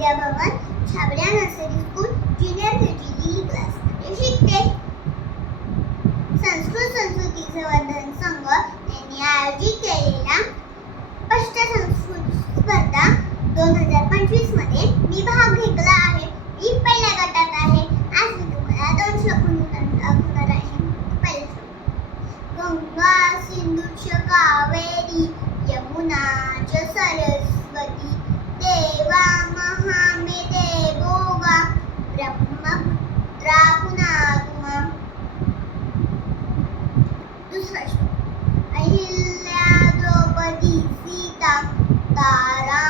Vidyabhavan छाबड्या nursery school junior KG D class शिकते. संस्कृत संस्कृतीचे वर्धन संघ यांनी आयोजित केलेल्या स्पष्ट संस्कृत स्पर्धा दोन हजार पंचवीसमध्ये मी भाग घेतला आहे. मी पहिल्या गटात आहे. आज मी तुम्हाला दोन श्लोक दाखवणार आहे. पहिले श्लोक गंगा सिंधू कावेरी यमुना च सरस्वती दुसरा श्लोक. अहिल्याद्रौपदी सीता तारा